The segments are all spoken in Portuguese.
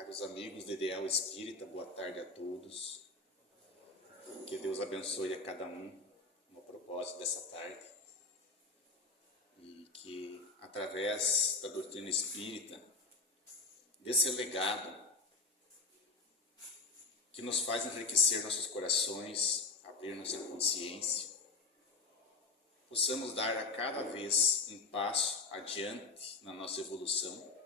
Caros amigos do Ideal Espírita, boa tarde a todos. Que Deus abençoe a cada um no propósito dessa tarde. E que, através da doutrina espírita, desse legado que nos faz enriquecer nossos corações, abrir nossa consciência, possamos dar a cada vez um passo adiante na nossa evolução,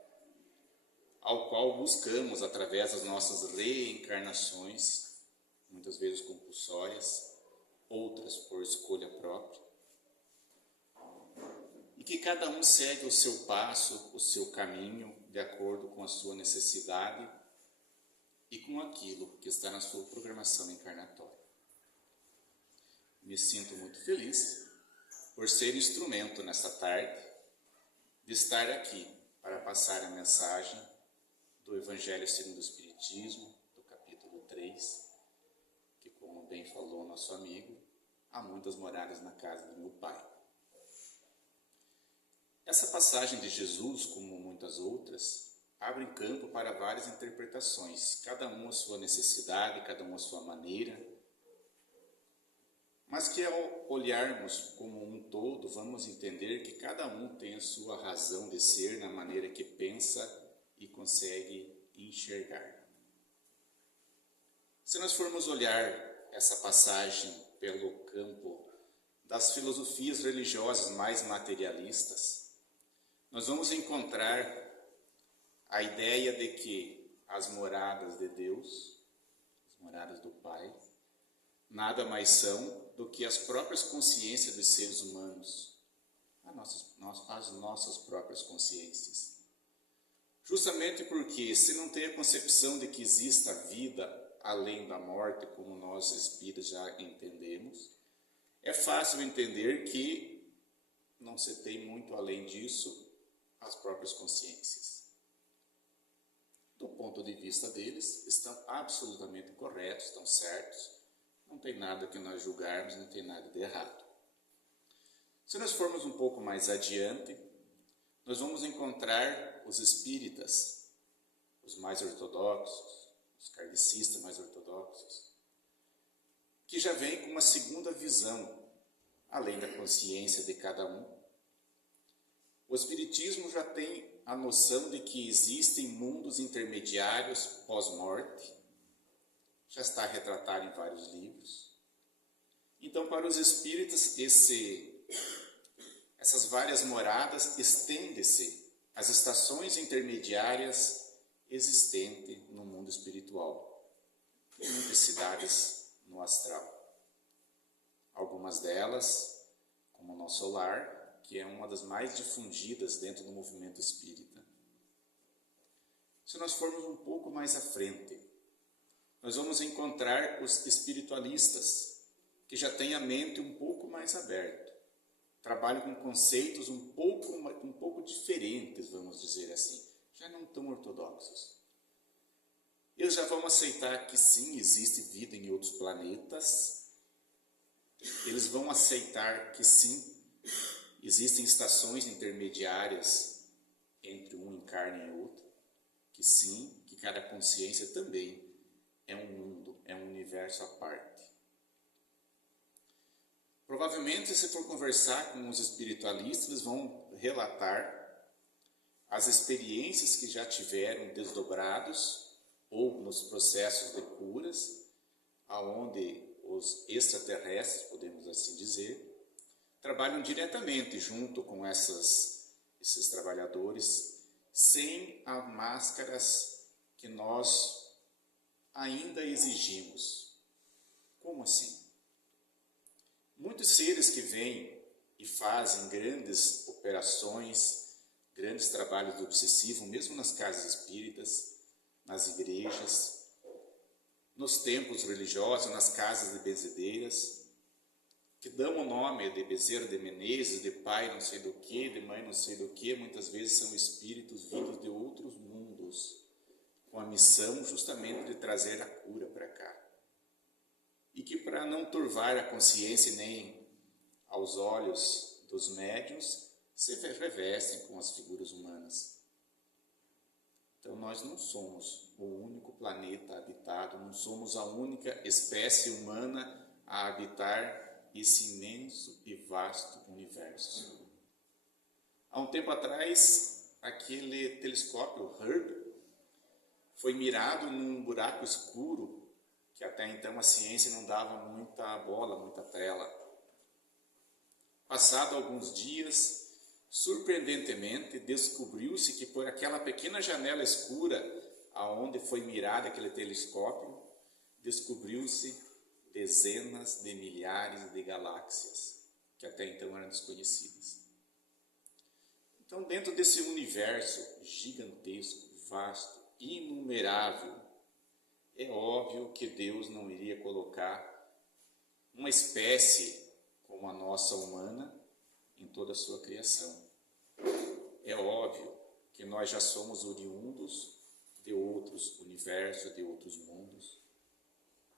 ao qual buscamos através das nossas reencarnações, muitas vezes compulsórias, outras por escolha própria, e que cada um segue o seu passo, o seu caminho, de acordo com a sua necessidade e com aquilo que está na sua programação encarnatória. Me sinto muito feliz por ser instrumento nesta tarde, de estar aqui para passar a mensagem do Evangelho segundo o Espiritismo, do capítulo 3, que, como bem falou nosso amigo, há muitas moradas na casa do meu Pai. Essa passagem de Jesus, como muitas outras, abre campo para várias interpretações, cada uma a sua necessidade, cada uma a sua maneira, mas que ao olharmos como um todo, vamos entender que cada um tem a sua razão de ser na maneira que pensa e consegue enxergar. Se nós formos olhar essa passagem pelo campo das filosofias religiosas mais materialistas, nós vamos encontrar a ideia de que as moradas de Deus, as moradas do Pai, nada mais são do que as próprias consciências dos seres humanos, as nossas próprias consciências. Justamente porque, se não tem a concepção de que exista vida além da morte, como nós espíritas já entendemos, é fácil entender que não se tem muito além disso as próprias consciências. Do ponto de vista deles, estão absolutamente corretos, estão certos, não tem nada que nós julgarmos, não tem nada de errado. Se nós formos um pouco mais adiante, nós vamos encontrar os espíritas, os mais ortodoxos, os kardecistas mais ortodoxos, que já vêm com uma segunda visão, além da consciência de cada um. O Espiritismo já tem a noção de que existem mundos intermediários pós-morte, já está retratado em vários livros. Então, para os espíritas, essas várias moradas estendem-se às estações intermediárias existentes no mundo espiritual. Tem muitas cidades no astral. Algumas delas, como o nosso lar, que é uma das mais difundidas dentro do movimento espírita. Se nós formos um pouco mais à frente, nós vamos encontrar os espiritualistas, que já têm a mente um pouco mais aberta. Trabalham com conceitos um pouco diferentes, vamos dizer assim, já não tão ortodoxos. Eles já vão aceitar que sim, existe vida em outros planetas. Eles vão aceitar que sim, existem estações intermediárias entre um encarne e outro. Que sim, que cada consciência também é um mundo, é um universo à parte. Provavelmente, se for conversar com os espiritualistas, eles vão relatar as experiências que já tiveram desdobrados ou nos processos de curas, aonde os extraterrestres, podemos assim dizer, trabalham diretamente junto com esses trabalhadores, sem as máscaras que nós ainda exigimos. Como assim? Muitos seres que vêm e fazem grandes operações, grandes trabalhos do obsessivo, mesmo nas casas espíritas, nas igrejas, nos templos religiosos, nas casas de benzedeiras, que dão o nome de Bezerra de Menezes, de pai não sei do que, de mãe não sei do que, muitas vezes são espíritos vindos de outros mundos, com a missão justamente de trazer a cura para cá. E que, para não turvar a consciência nem aos olhos dos médiuns, se revestem com as figuras humanas. Então, então nós não somos o único planeta habitado, não somos a única espécie humana a habitar esse imenso e vasto universo. Há um tempo atrás, aquele telescópio Hubble foi mirado num buraco escuro que até então a ciência não dava muita bola, muita trela. Passado alguns dias, surpreendentemente, descobriu-se que por aquela pequena janela escura aonde foi mirado aquele telescópio, descobriu-se dezenas de milhares de galáxias que até então eram desconhecidas. Então, dentro desse universo gigantesco, vasto, inumerável, é óbvio que Deus não iria colocar uma espécie como a nossa humana em toda a sua criação. É óbvio que nós já somos oriundos de outros universos, de outros mundos,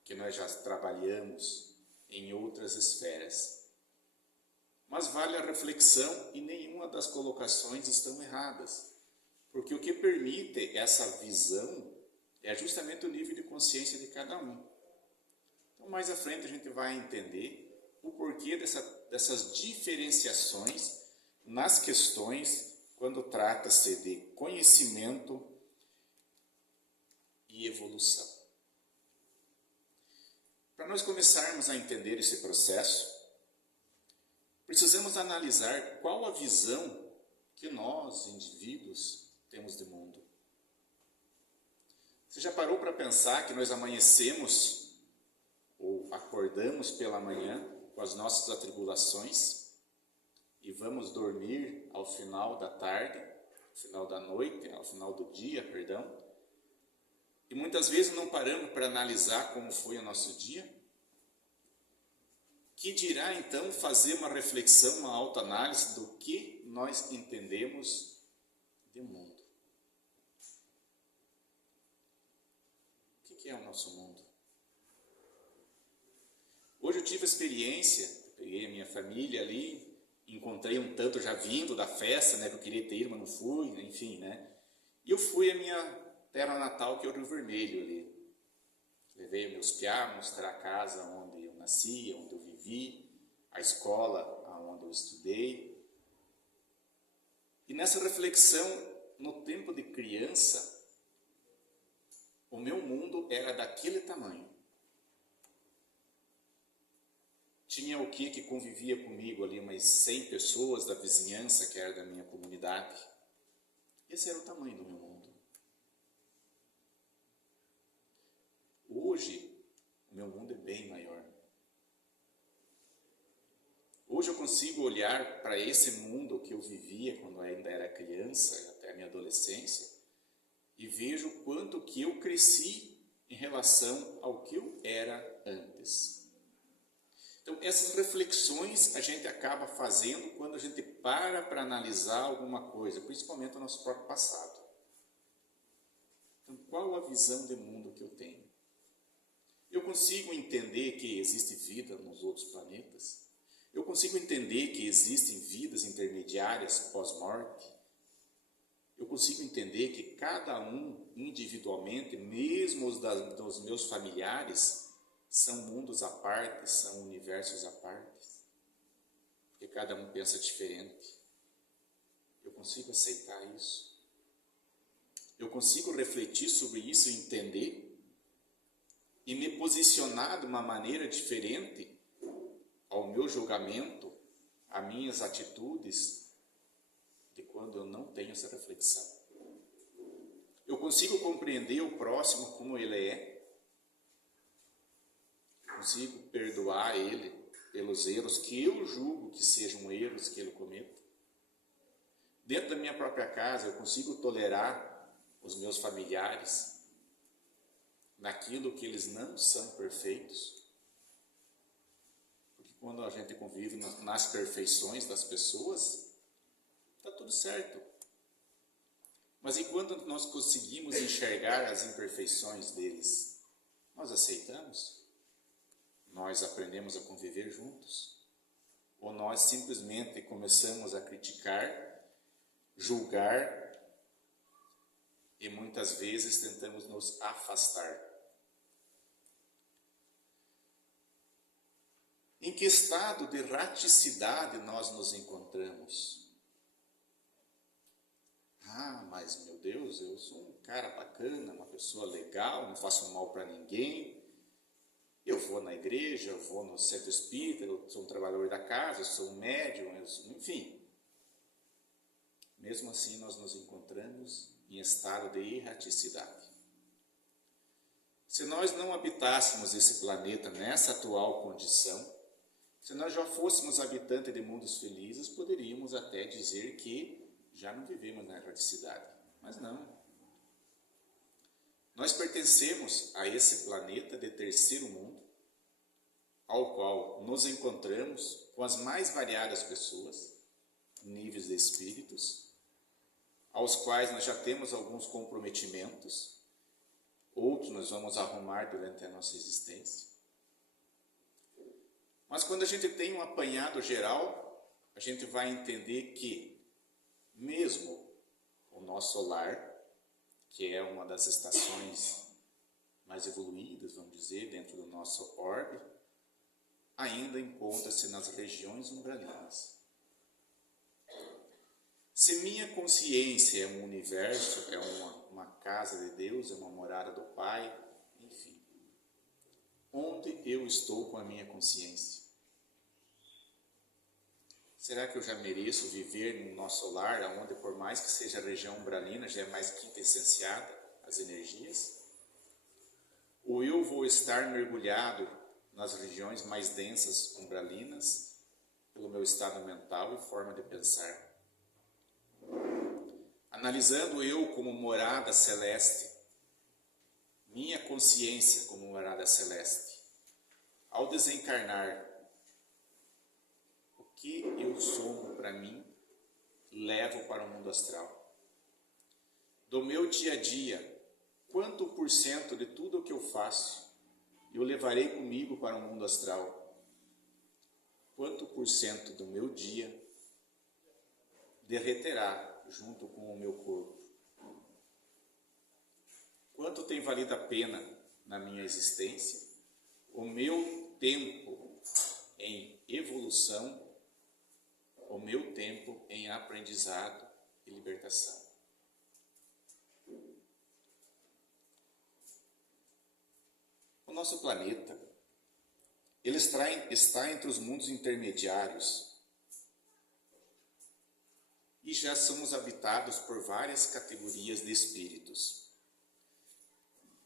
que nós já trabalhamos em outras esferas. Mas vale a reflexão e nenhuma das colocações estão erradas, porque o que permite essa visão é justamente o nível de consciência de cada um. Então, mais à frente a gente vai entender o porquê dessas diferenciações nas questões quando trata-se de conhecimento e evolução. Para nós começarmos a entender esse processo, precisamos analisar qual a visão que nós, indivíduos, temos de mundo. Você já parou para pensar que nós amanhecemos ou acordamos pela manhã com as nossas atribulações e vamos dormir ao final da tarde, ao final da noite, ao final do dia, perdão, e muitas vezes não paramos para analisar como foi o nosso dia? Que dirá então fazer uma reflexão, uma autoanálise do que nós entendemos de mundo? O que é o nosso mundo? Hoje eu tive a experiência, peguei a minha família ali, encontrei um tanto já vindo da festa, né, que eu queria ter ido, mas não fui, enfim, né? E eu fui à minha terra natal, que é o Rio Vermelho ali. Levei meus piá, mostrar a casa onde eu nasci, onde eu vivi, a escola onde eu estudei. E nessa reflexão, no tempo de criança, o meu mundo era daquele tamanho. Tinha o que convivia comigo ali, umas 100 pessoas da vizinhança, que era da minha comunidade. Esse era o tamanho do meu mundo. Hoje, o meu mundo é bem maior. Hoje eu consigo olhar para esse mundo que eu vivia quando ainda era criança, até a minha adolescência, e vejo o quanto que eu cresci em relação ao que eu era antes. Então, essas reflexões a gente acaba fazendo quando a gente para analisar alguma coisa, principalmente o nosso próprio passado. Então, qual a visão de mundo que eu tenho? Eu consigo entender que existe vida nos outros planetas? Eu consigo entender que existem vidas intermediárias pós-morte? Eu consigo entender que cada um individualmente, mesmo os dos meus familiares, são mundos à parte, são universos à parte? Porque cada um pensa diferente. Eu consigo aceitar isso? Eu consigo refletir sobre isso e entender? E me posicionar de uma maneira diferente ao meu julgamento, a minhas atitudes, de quando eu não tenho essa reflexão. Eu consigo compreender o próximo como ele é. Consigo perdoar ele pelos erros que eu julgo que sejam erros que ele cometa. Dentro da minha própria casa, eu consigo tolerar os meus familiares naquilo que eles não são perfeitos. Porque quando a gente convive nas perfeições das pessoas, está tudo certo. Mas enquanto nós conseguimos enxergar as imperfeições deles, nós aceitamos? Nós aprendemos a conviver juntos? Ou nós simplesmente começamos a criticar, julgar, e muitas vezes tentamos nos afastar. Em que estado de raticidade nós nos encontramos? Ah, mas meu Deus, eu sou um cara bacana, uma pessoa legal, não faço mal para ninguém. Eu vou na igreja, eu vou no centro espírita, eu sou um trabalhador da casa, eu sou um médium, enfim. Mesmo assim, nós nos encontramos em estado de erraticidade. Se nós não habitássemos esse planeta nessa atual condição, se nós já fôssemos habitantes de mundos felizes, poderíamos até dizer que já não vivemos na erraticidade. Mas não. Nós pertencemos a esse planeta de terceiro mundo, ao qual nos encontramos com as mais variadas pessoas, níveis de espíritos, aos quais nós já temos alguns comprometimentos, outros nós vamos arrumar durante a nossa existência. Mas quando a gente tem um apanhado geral, a gente vai entender que, mesmo o nosso lar, que é uma das estações mais evoluídas, vamos dizer, dentro do nosso orbe, ainda encontra-se nas regiões umbralinas. Se minha consciência é um universo, é uma casa de Deus, é uma morada do Pai, enfim, onde eu estou com a minha consciência? Será que eu já mereço viver no nosso lar, onde por mais que seja a região umbralina, já é mais quintessenciada as energias? Ou eu vou estar mergulhado nas regiões mais densas umbralinas, pelo meu estado mental e forma de pensar? Analisando eu como morada celeste, minha consciência como morada celeste, ao desencarnar, o que eu somo para mim, levo para o mundo astral? Do meu dia a dia, quanto por cento de tudo o que eu faço, eu levarei comigo para o mundo astral? Quanto por cento do meu dia derreterá junto com o meu corpo? Quanto tem valido a pena na minha existência o meu tempo em evolução, o meu tempo em aprendizado e libertação? O nosso planeta, ele está entre os mundos intermediários, e já somos habitados por várias categorias de espíritos.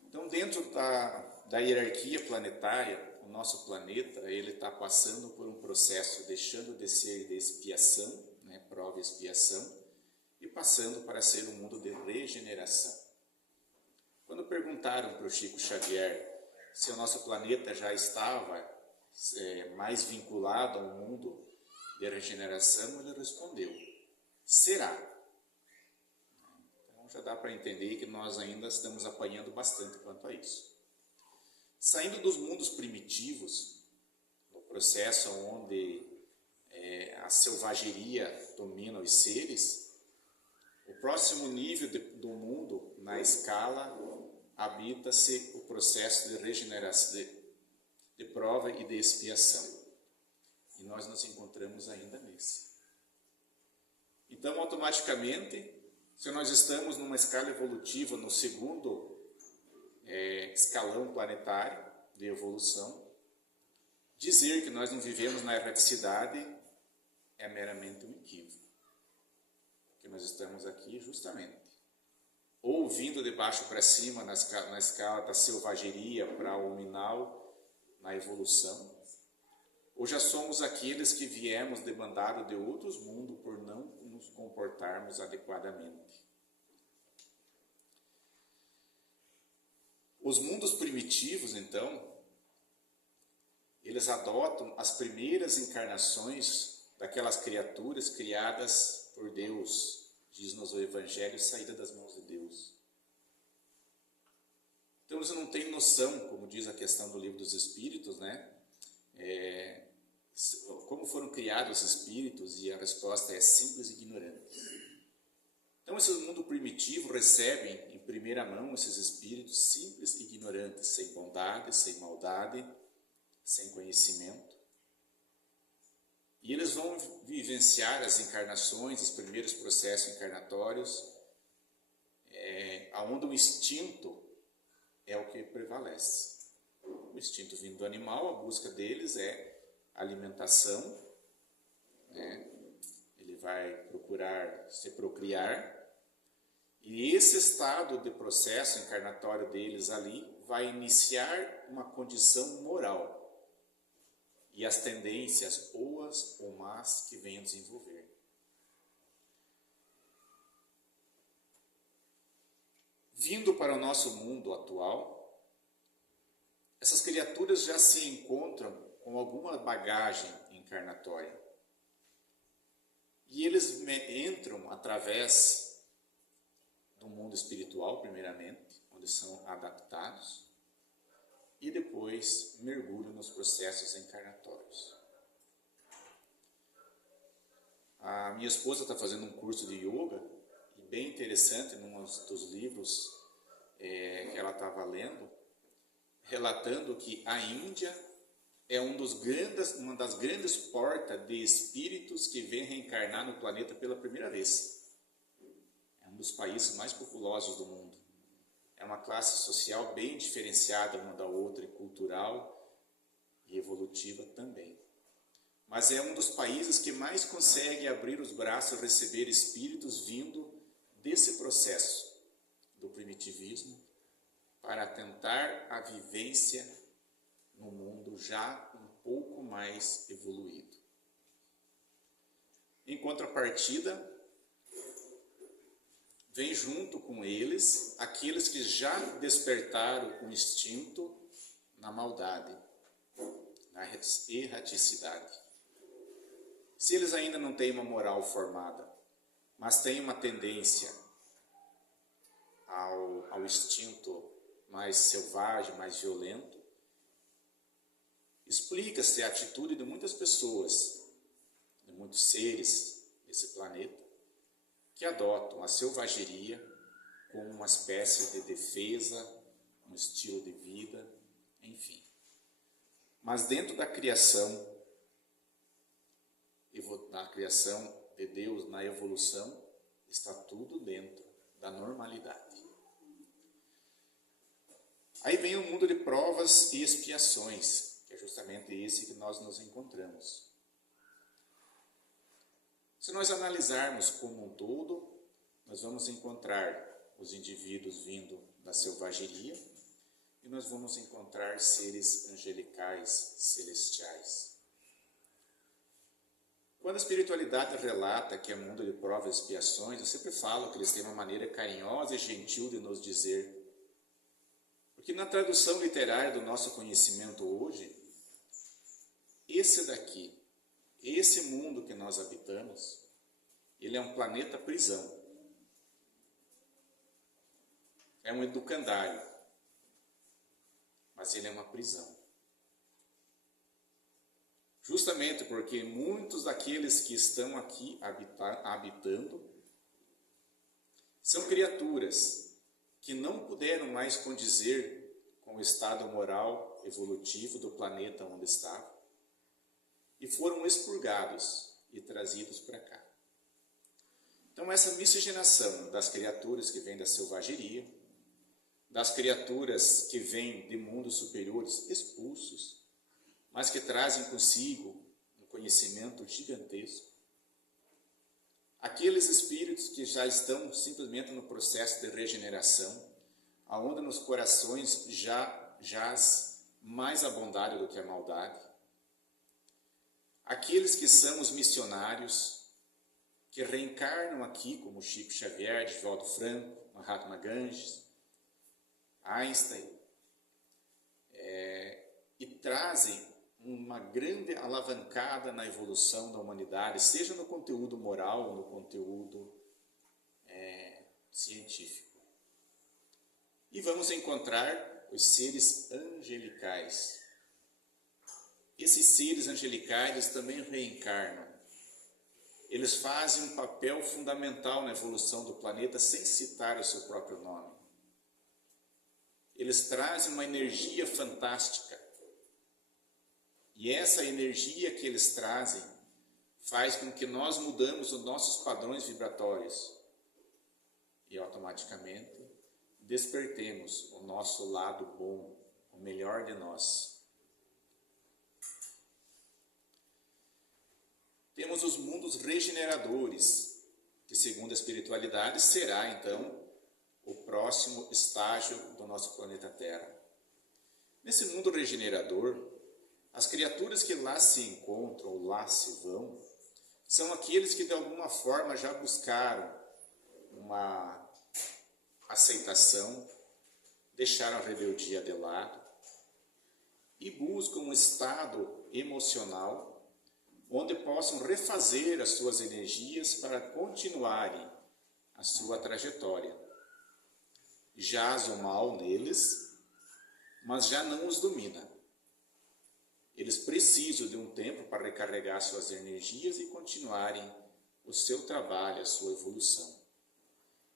Então, dentro da hierarquia planetária, o nosso planeta ele está passando por um processo, deixando de ser de expiação, né, prova e expiação, e passando para ser um mundo de regeneração. Quando perguntaram para o Chico Xavier se o nosso planeta já estava mais vinculado ao mundo de regeneração, ele respondeu: será. Então já dá para entender que nós ainda estamos apanhando bastante quanto a isso. Saindo dos mundos primitivos, no processo onde a selvageria domina os seres, o próximo nível do mundo, na escala, habita-se o processo de regeneração, de prova e de expiação. E nós nos encontramos ainda nesse. Então, automaticamente, se nós estamos numa escala evolutiva no segundo escalão planetário de evolução, dizer que nós não vivemos na erraticidade é meramente um equívoco. Porque nós estamos aqui justamente ou vindo de baixo para cima na escala da selvageria para o minal na evolução, ou já somos aqueles que viemos demandado de outros mundos por não nos comportarmos adequadamente. Os mundos primitivos, então, eles adotam as primeiras encarnações daquelas criaturas criadas por Deus, diz-nos o Evangelho, saída das mãos de Deus. Então, você não tem noção, como diz a questão do Livro dos Espíritos, né? Como foram criados os espíritos, e a resposta é simples e ignorante. Então, esse mundo primitivo recebe, em primeira mão esses espíritos simples e ignorantes, sem bondade, sem maldade, sem conhecimento. E eles vão vivenciar as encarnações, os primeiros processos encarnatórios, onde o instinto é o que prevalece. O instinto vindo do animal, a busca deles é alimentação, ele vai procurar se procriar, e esse estado de processo encarnatório deles ali vai iniciar uma condição moral e as tendências boas ou más que venham desenvolver. Vindo para o nosso mundo atual, essas criaturas já se encontram com alguma bagagem encarnatória. E eles entram através do mundo espiritual, primeiramente, onde são adaptados, e depois mergulham nos processos encarnatórios. A minha esposa está fazendo um curso de yoga, e bem interessante, num dos livros que ela estava lendo, relatando que a Índia é uma das grandes portas de espíritos que vêm reencarnar no planeta pela primeira vez. É um dos países mais populosos do mundo. É uma classe social bem diferenciada uma da outra, e cultural e evolutiva também. Mas é um dos países que mais consegue abrir os braços e receber espíritos vindo desse processo do primitivismo para tentar a vivência no mundo já um pouco mais evoluído. Em contrapartida, vem junto com eles aqueles que já despertaram o instinto na maldade, na erraticidade. Se eles ainda não têm uma moral formada, mas têm uma tendência ao instinto mais selvagem, mais violento, explica-se a atitude de muitas pessoas, de muitos seres desse planeta, que adotam a selvageria como uma espécie de defesa, um estilo de vida, enfim. Mas dentro da criação de Deus, na evolução, está tudo dentro da normalidade. Aí vem o mundo de provas e expiações, que é justamente esse que nós nos encontramos. Se nós analisarmos como um todo, nós vamos encontrar os indivíduos vindo da selvageria e nós vamos encontrar seres angelicais, celestiais. Quando a espiritualidade relata que é um mundo de provas e expiações, eu sempre falo que eles têm uma maneira carinhosa e gentil de nos dizer. Porque na tradução literária do nosso conhecimento hoje, esse mundo que nós habitamos, ele é um planeta prisão. É um educandário, mas ele é uma prisão. Justamente porque muitos daqueles que estão aqui habitando são criaturas que não puderam mais condizer com o estado moral evolutivo do planeta onde estavam e foram expurgados e trazidos para cá. Então essa miscigenação das criaturas que vêm da selvageria, das criaturas que vêm de mundos superiores expulsos, mas que trazem consigo um conhecimento gigantesco, aqueles espíritos que já estão simplesmente no processo de regeneração, aonde nos corações já jaz mais a bondade do que a maldade, aqueles que são os missionários, que reencarnam aqui, como Chico Xavier, Divaldo Franco, Mahatma Gandhi, Einstein, e trazem uma grande alavancada na evolução da humanidade, seja no conteúdo moral ou no conteúdo científico. E vamos encontrar os seres angelicais. Esses seres angelicais eles também reencarnam. Eles fazem um papel fundamental na evolução do planeta sem citar o seu próprio nome. eles trazem uma energia fantástica. E essa energia que eles trazem faz com que nós mudamos os nossos padrões vibratórios e automaticamente despertemos o nosso lado bom, o melhor de nós. Temos os mundos regeneradores, que segundo a espiritualidade será então o próximo estágio do nosso planeta Terra. Nesse mundo regenerador, as criaturas que lá se encontram ou lá se vão, são aqueles que de alguma forma já buscaram uma aceitação, deixaram a rebeldia de lado e buscam um estado emocional onde possam refazer as suas energias para continuarem a sua trajetória. Jaz o mal neles, mas já não os domina. Eles precisam de um tempo para recarregar suas energias e continuarem o seu trabalho, a sua evolução.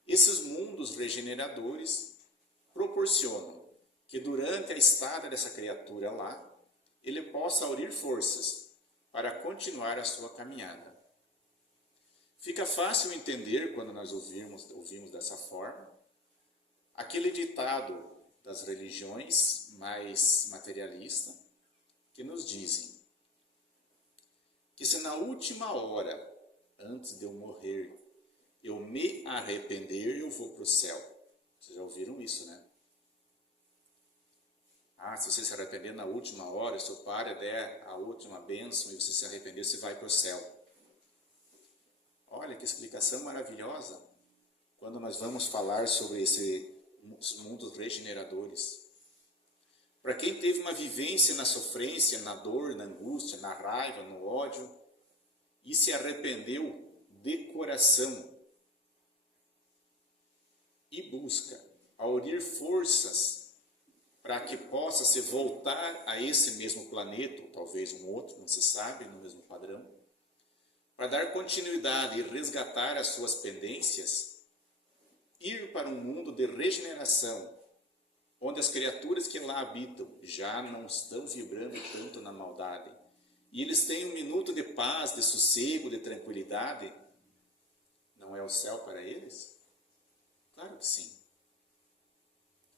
Esses mundos regeneradores proporcionam que durante a estada dessa criatura lá, ele possa aurir forças para continuar a sua caminhada. Fica fácil entender quando nós ouvimos dessa forma, aquele ditado das religiões mais materialistas, que nos dizem que se na última hora, antes de eu morrer, eu me arrepender, eu vou para o céu. Vocês já ouviram isso, né? Se você se arrepender na última hora, se o Pai der a última bênção e você se arrepender, você vai para o céu. Olha que explicação maravilhosa quando nós vamos falar sobre esses mundos regeneradores. Para quem teve uma vivência na sofrência, na dor, na angústia, na raiva, no ódio, e se arrependeu de coração e busca aurir forças para que possa se voltar a esse mesmo planeta, ou talvez um outro, não se sabe, no mesmo padrão, para dar continuidade e resgatar as suas pendências, ir para um mundo de regeneração, onde as criaturas que lá habitam já não estão vibrando tanto na maldade, e eles têm um minuto de paz, de sossego, de tranquilidade, não é o céu para eles? Claro que sim.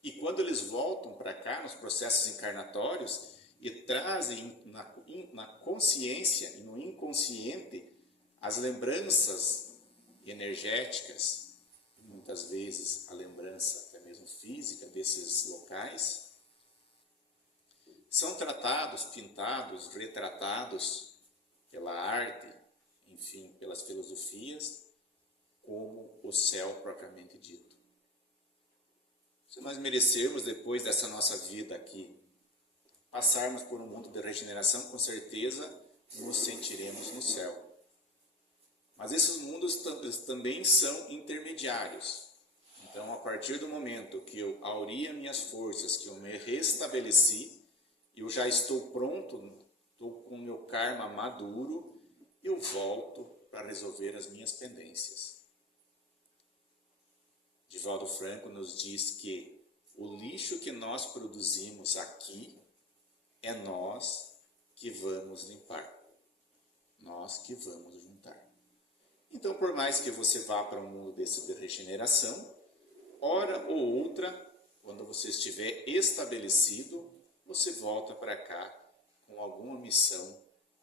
E quando eles voltam para cá, nos processos encarnatórios, e trazem na consciência e no inconsciente as lembranças energéticas, muitas vezes a lembrança até mesmo física desses locais, são tratados, pintados, retratados pela arte, enfim, pelas filosofias, como o céu propriamente dito. Se nós merecermos, depois dessa nossa vida aqui, passarmos por um mundo de regeneração, com certeza nos sentiremos no céu. Mas esses mundos também são intermediários. Então, a partir do momento que eu auri as minhas forças, que eu me restabeleci, eu já estou pronto, estou com o meu karma maduro, eu volto para resolver as minhas pendências. Divaldo Franco nos diz que o lixo que nós produzimos aqui é nós que vamos limpar, nós que vamos juntar. Então, por mais que você vá para um mundo desse de regeneração, hora ou outra, quando você estiver estabelecido, você volta para cá com alguma missão,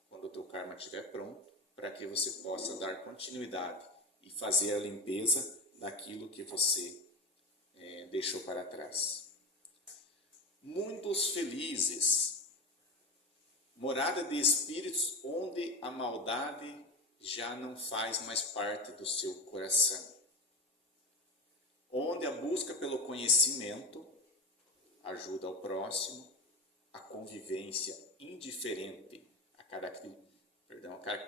quando o teu karma estiver pronto, para que você possa dar continuidade e fazer a limpeza daquilo que você deixou para trás. Mundos felizes, morada de espíritos onde a maldade já não faz mais parte do seu coração, onde a busca pelo conhecimento, ajuda ao próximo, a convivência indiferente, a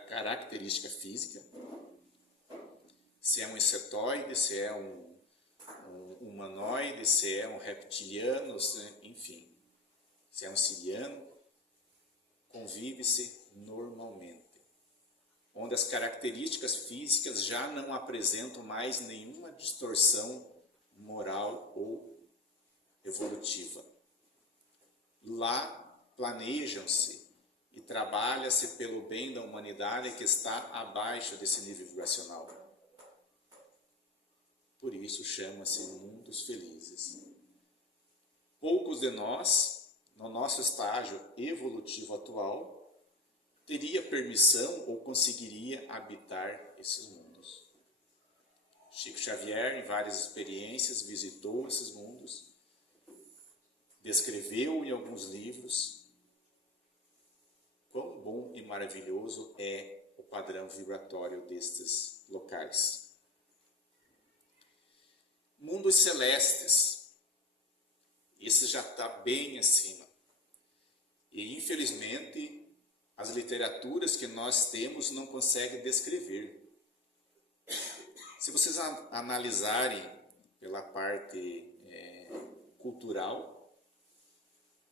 característica física, se é um insetoide, se é um humanoide, se é um reptiliano, enfim, se é um siriano, convive-se normalmente, onde as características físicas já não apresentam mais nenhuma distorção moral ou evolutiva. Lá planejam-se e trabalha-se pelo bem da humanidade que está abaixo desse nível vibracional. Por isso chama-se mundos felizes. Poucos de nós, no nosso estágio evolutivo atual, teria permissão ou conseguiria habitar esses mundos. Chico Xavier, em várias experiências, visitou esses mundos, descreveu em alguns livros quão bom e maravilhoso é o padrão vibratório destes locais. Mundos celestes, esse já está bem acima. E infelizmente as literaturas que nós temos não conseguem descrever. Se vocês analisarem pela parte cultural,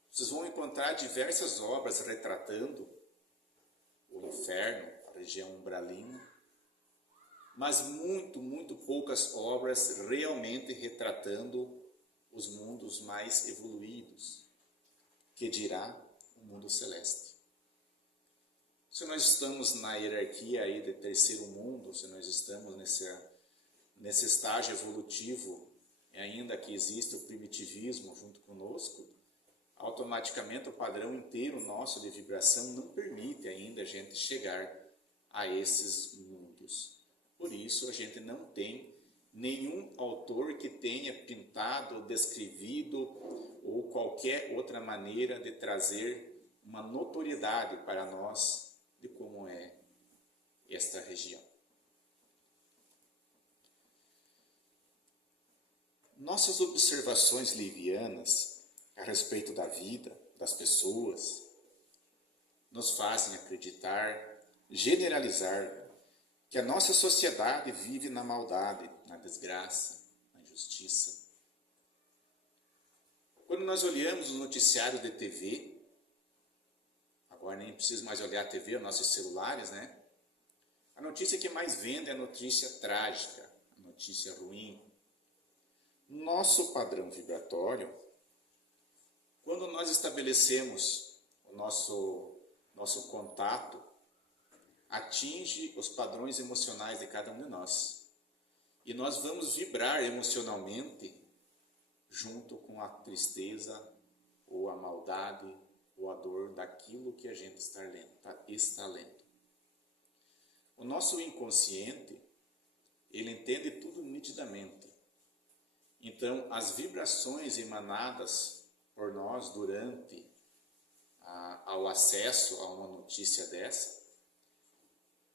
vocês vão encontrar diversas obras retratando o inferno, a região umbralina, mas muito poucas obras realmente retratando os mundos mais evoluídos, que dirá o mundo celeste. Se nós estamos na hierarquia aí de terceiro mundo, se nós estamos nesse estágio evolutivo, ainda que existe o primitivismo junto conosco, automaticamente o padrão inteiro nosso de vibração não permite ainda a gente chegar a esses mundos. Por isso a gente não tem nenhum autor que tenha pintado, descrevido ou qualquer outra maneira de trazer uma notoriedade para nós de como é esta região. Nossas observações livianas a respeito da vida, das pessoas, nos fazem acreditar, generalizar, que a nossa sociedade vive na maldade, na desgraça, na injustiça. Quando nós olhamos os noticiários de TV, agora nem preciso mais olhar a TV, os nossos celulares, né? A notícia que mais vende é a notícia trágica, a notícia ruim. Nosso padrão vibratório, quando nós estabelecemos o nosso contato, atinge os padrões emocionais de cada um de nós. E nós vamos vibrar emocionalmente junto com a tristeza ou a maldade ou a dor daquilo que a gente está lendo. O nosso inconsciente, ele entende tudo nitidamente. Então, as vibrações emanadas por nós durante ao acesso a uma notícia dessa,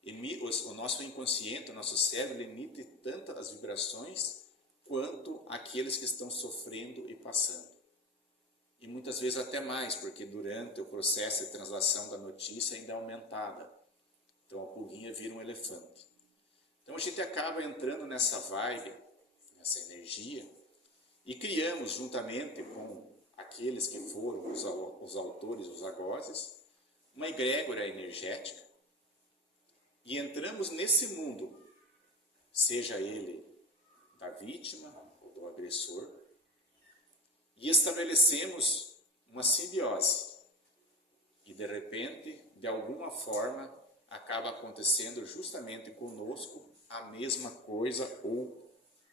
o nosso inconsciente, o nosso cérebro emite tanto as vibrações quanto aqueles que estão sofrendo e passando. E muitas vezes até mais, porque durante o processo de translação da notícia ainda é aumentada. Então a pulguinha vira um elefante. Então a gente acaba entrando nessa vibe, nessa energia, e criamos juntamente com aqueles que foram os autores, os agoses, uma egrégora energética, e entramos nesse mundo, seja ele da vítima ou do agressor, e estabelecemos uma simbiose. E de repente, de alguma forma, acaba acontecendo justamente conosco a mesma coisa ou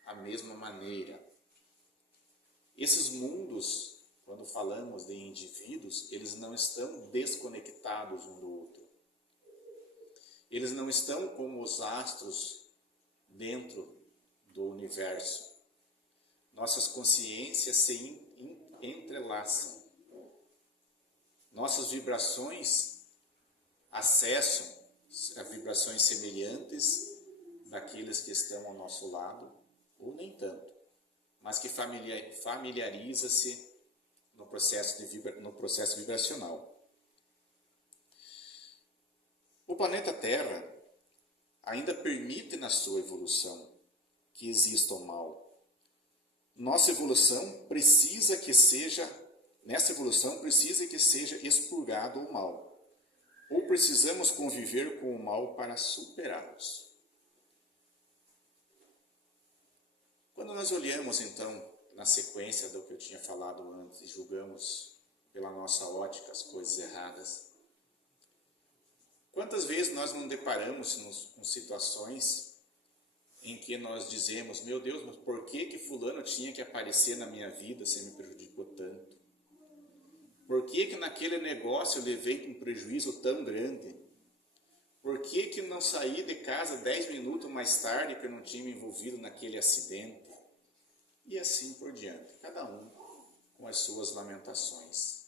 a mesma maneira. Esses mundos, quando falamos de indivíduos, eles não estão desconectados um do outro. Eles não estão como os astros dentro do universo. Nossas consciências se entrelaçam. Nossas vibrações acessam a vibrações semelhantes daqueles que estão ao nosso lado, ou nem tanto, mas que familiariza-se no processo vibracional. O planeta Terra ainda permite na sua evolução que exista o mal. Nessa evolução precisa que seja expurgado o mal. Ou precisamos conviver com o mal para superá-los. Quando nós olhamos então na sequência do que eu tinha falado antes, e julgamos pela nossa ótica as coisas erradas. Quantas vezes nós não deparamos com situações em que nós dizemos, meu Deus, mas por que fulano tinha que aparecer na minha vida se me prejudicou tanto? Por que naquele negócio eu levei um prejuízo tão grande? Por que não saí de casa 10 minutos mais tarde que eu não tinha me envolvido naquele acidente? E assim por diante, cada um com as suas lamentações.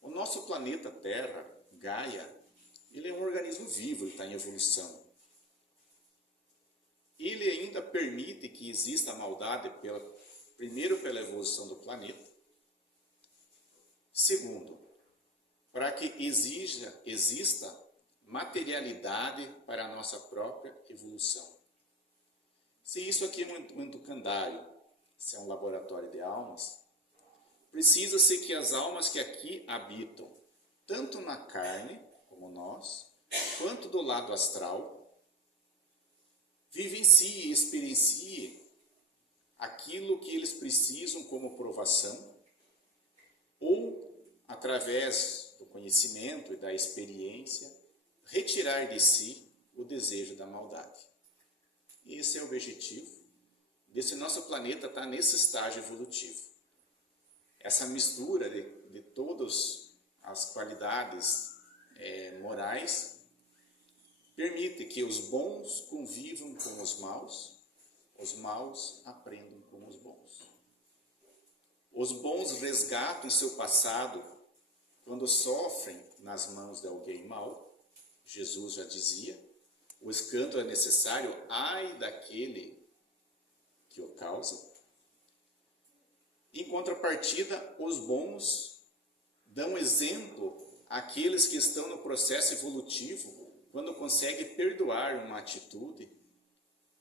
O nosso planeta Terra, Gaia, ele é um organismo vivo, ele está em evolução. Ele ainda permite que exista a maldade, primeiro pela evolução do planeta, segundo, para que exista materialidade para a nossa própria evolução. Se isso aqui é um educandário, se é um laboratório de almas, precisa-se que as almas que aqui habitam, tanto na carne, como nós, quanto do lado astral, vivencie e experiencie aquilo que eles precisam como provação, ou, através do conhecimento e da experiência, retirar de si o desejo da maldade. Esse é o objetivo desse nosso planeta estar nesse estágio evolutivo. Essa mistura de todas as qualidades morais permite que os bons convivam com os maus aprendam com os bons. Os bons resgatam seu passado quando sofrem nas mãos de alguém mau. Jesus já dizia, o escândalo é necessário, ai daquele que o causa. Em contrapartida, os bons dão exemplo àqueles que estão no processo evolutivo, quando conseguem perdoar uma atitude,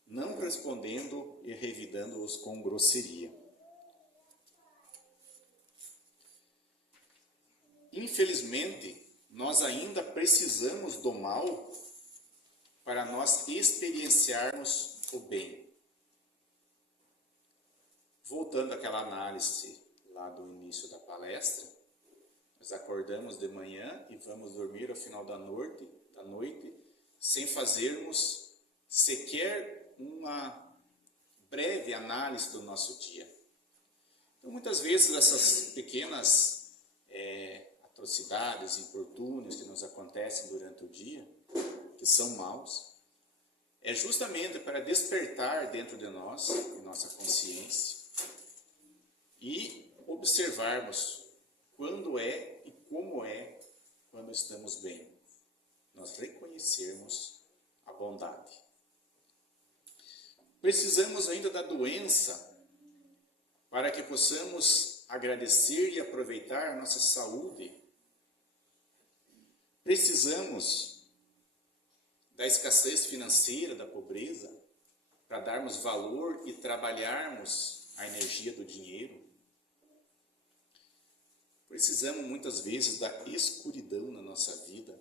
não respondendo e revidando-os com grosseria. Infelizmente, nós ainda precisamos do mal para nós experienciarmos o bem. Voltando àquela análise lá do início da palestra, nós acordamos de manhã e vamos dormir ao final da noite sem fazermos sequer uma breve análise do nosso dia. Então, muitas vezes, essas pequenas atrocidades, infortúnios que nos acontecem durante o dia, que são maus, é justamente para despertar dentro de nós, em nossa consciência, e observarmos quando é e como é quando estamos bem. Nós reconhecermos a bondade. Precisamos ainda da doença para que possamos agradecer e aproveitar a nossa saúde. Precisamos da escassez financeira, da pobreza, para darmos valor e trabalharmos a energia do dinheiro. Precisamos muitas vezes da escuridão na nossa vida,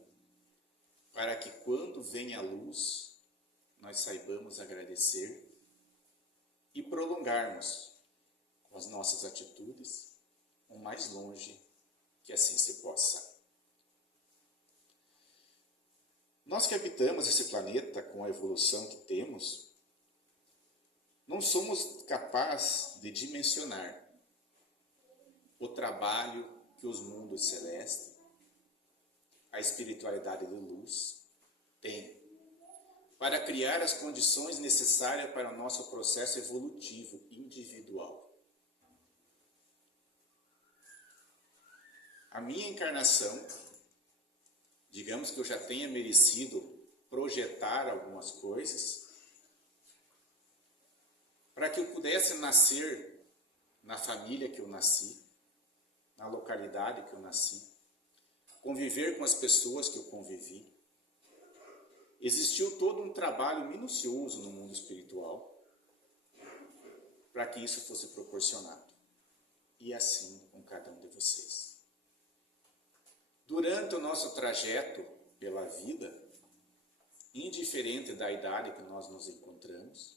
para que quando vem a luz, nós saibamos agradecer e prolongarmos com as nossas atitudes o mais longe que assim se possa. Nós que habitamos esse planeta com a evolução que temos, não somos capazes de dimensionar o trabalho que os mundos celestes, a espiritualidade de luz, têm para criar as condições necessárias para o nosso processo evolutivo individual. A minha encarnação, digamos que eu já tenha merecido projetar algumas coisas, para que eu pudesse nascer na família que eu nasci, na localidade que eu nasci, conviver com as pessoas que eu convivi. Existiu todo um trabalho minucioso no mundo espiritual para que isso fosse proporcionado. E assim com cada um de vocês. Durante o nosso trajeto pela vida, indiferente da idade que nós nos encontramos,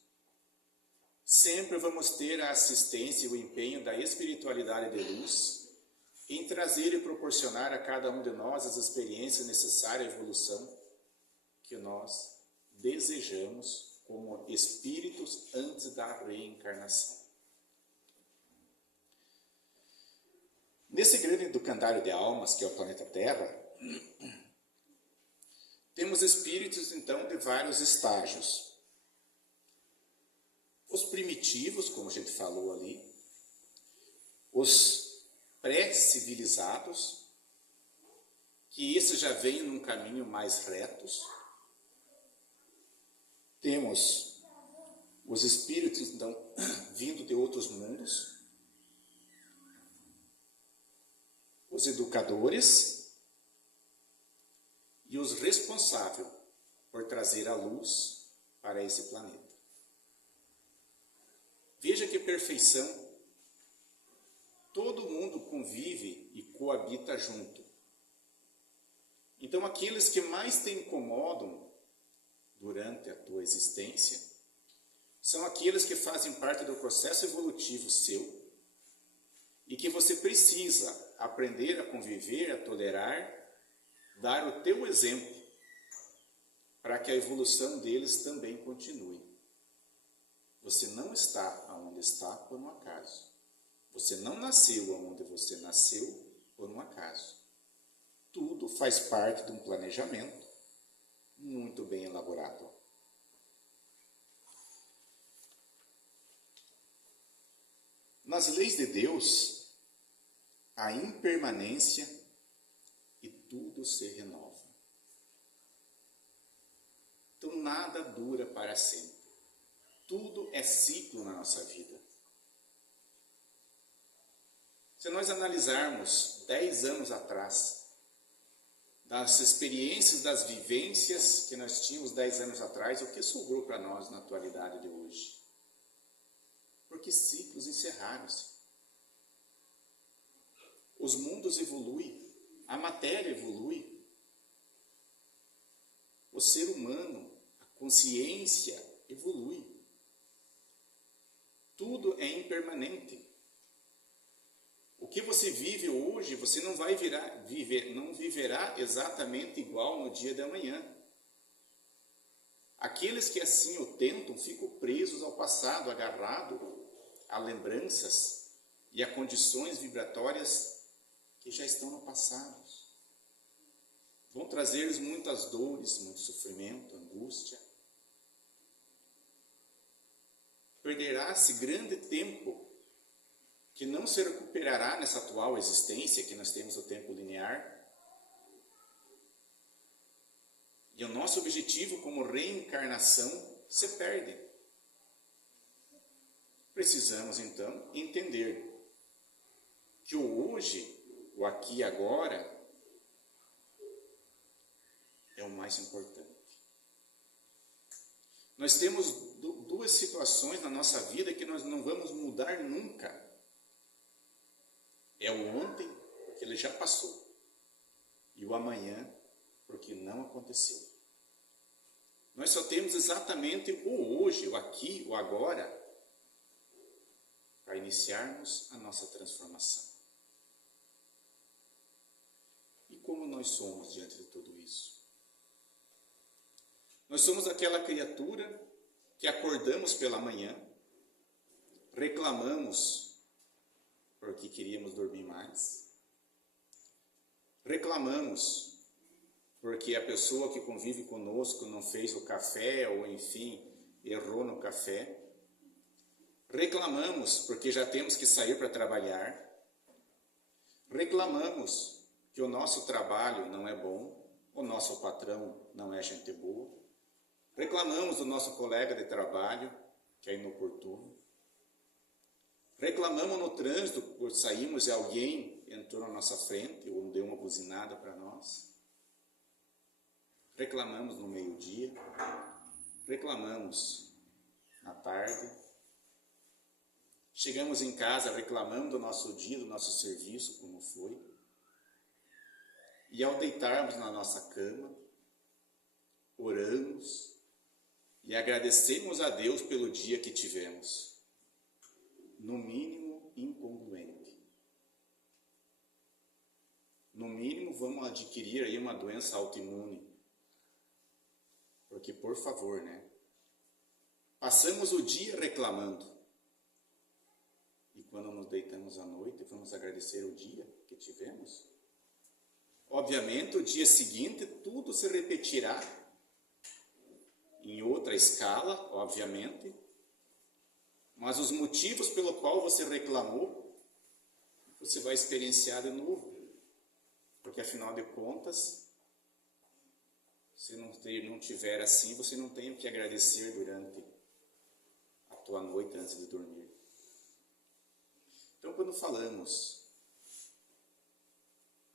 sempre vamos ter a assistência e o empenho da espiritualidade de luz em trazer e proporcionar a cada um de nós as experiências necessárias à evolução que nós desejamos como espíritos antes da reencarnação. Nesse grande educandário de almas, que é o planeta Terra, temos espíritos, então, de vários estágios. Os primitivos, como a gente falou ali, os pré-civilizados, que esses já vêm num caminho mais retos. Temos os espíritos, então, vindo de outros mundos, os educadores e os responsáveis por trazer a luz para esse planeta. Veja que perfeição, todo mundo convive e coabita junto. Então, aqueles que mais te incomodam durante a tua existência são aqueles que fazem parte do processo evolutivo seu e que você precisa aprender a conviver, a tolerar, dar o teu exemplo para que a evolução deles também continue. Você não está onde está por um acaso. Você não nasceu onde você nasceu por um acaso. Tudo faz parte de um planejamento muito bem elaborado. Nas leis de Deus, há impermanência e tudo se renova. Então nada dura para sempre. Tudo é ciclo na nossa vida. Se nós analisarmos 10 anos atrás, das experiências, das vivências que nós tínhamos 10 anos atrás, o que sobrou para nós na atualidade de hoje? Porque ciclos encerraram-se. Os mundos evoluem, a matéria evolui. O ser humano, a consciência evolui. Tudo é impermanente. O que você vive hoje, você não vai não viverá exatamente igual no dia de amanhã. Aqueles que assim o tentam ficam presos ao passado, agarrados a lembranças e a condições vibratórias que já estão no passado. Vão trazer-lhes muitas dores, muito sofrimento, angústia. Perderá-se grande tempo que não se recuperará nessa atual existência que nós temos o tempo linear. E o nosso objetivo como reencarnação se perde. Precisamos então entender que o hoje, o aqui e agora, é o mais importante. Nós temos duas situações na nossa vida que nós não vamos mudar nunca. É o ontem, porque ele já passou, e o amanhã, porque não aconteceu. Nós só temos exatamente o hoje, o aqui, o agora, para iniciarmos a nossa transformação. E como nós somos diante de tudo isso? Nós somos aquela criatura que acordamos pela manhã, reclamamos porque queríamos dormir mais, reclamamos porque a pessoa que convive conosco não fez o café ou enfim, errou no café, reclamamos porque já temos que sair para trabalhar, reclamamos que o nosso trabalho não é bom, o nosso patrão não é gente boa, reclamamos do nosso colega de trabalho, que é inoportuno. Reclamamos no trânsito por saímos e alguém entrou na nossa frente ou deu uma buzinada para nós. Reclamamos no meio-dia. Reclamamos na tarde. Chegamos em casa reclamando do nosso dia, do nosso serviço, como foi. E ao deitarmos na nossa cama, oramos e agradecemos a Deus pelo dia que tivemos. no mínimo, incongruente. No mínimo, vamos adquirir aí uma doença autoimune. Porque, por favor, né? Passamos o dia reclamando. E quando nos deitamos à noite, vamos agradecer o dia que tivemos? Obviamente, o dia seguinte, tudo se repetirá em outra escala, obviamente. Mas os motivos pelo qual você reclamou, você vai experienciar de novo. Porque, afinal de contas, se não tiver assim, você não tem o que agradecer durante a tua noite antes de dormir. Então, quando falamos,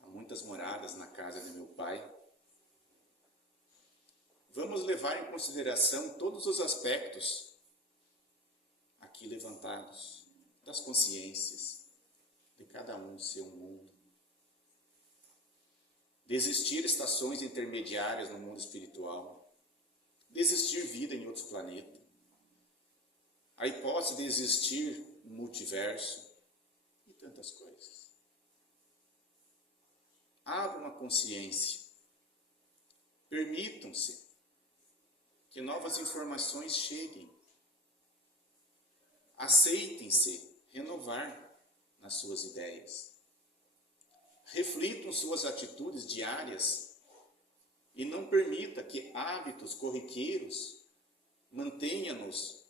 há muitas moradas na casa de meu pai, vamos levar em consideração todos os aspectos aqui levantados, das consciências de cada um seu mundo. Desistir estações intermediárias no mundo espiritual, desistir vida em outros planetas, a hipótese de existir multiverso e tantas coisas. Abram a consciência, permitam-se que novas informações cheguem, aceitem-se renovar nas suas ideias. Reflitam suas atitudes diárias e não permita que hábitos corriqueiros mantenham-nos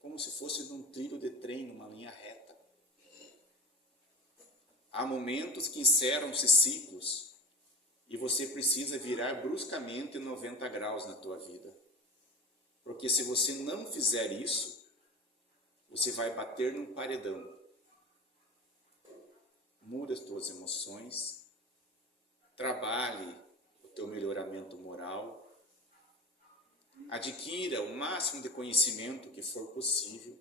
como se fosse num trilho de trem, numa linha reta. Há momentos que encerram-se ciclos e você precisa virar bruscamente 90 graus na tua vida. Porque se você não fizer isso, você vai bater num paredão. Muda as tuas emoções, trabalhe o teu melhoramento moral, adquira o máximo de conhecimento que for possível,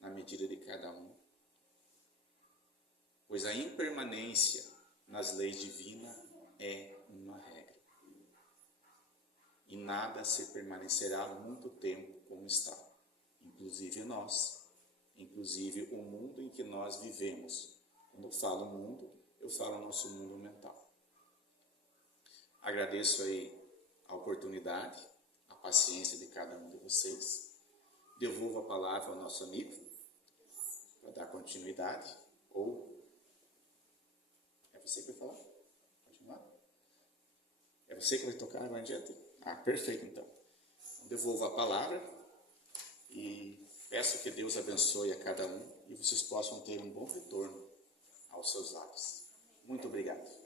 na medida de cada um, pois a impermanência nas leis divinas é uma regra, e nada se permanecerá muito tempo como está, inclusive nós, inclusive o mundo em que nós vivemos. Quando eu falo mundo, eu falo nosso mundo mental. Agradeço aí a oportunidade, a paciência de cada um de vocês. Devolvo a palavra ao nosso amigo para dar continuidade. Ou é você que vai falar? Continuar? É você que vai tocar agora em diante? Ah, perfeito então. Devolvo a palavra e peço que Deus abençoe a cada um e vocês possam ter um bom retorno aos seus lares. Muito obrigado.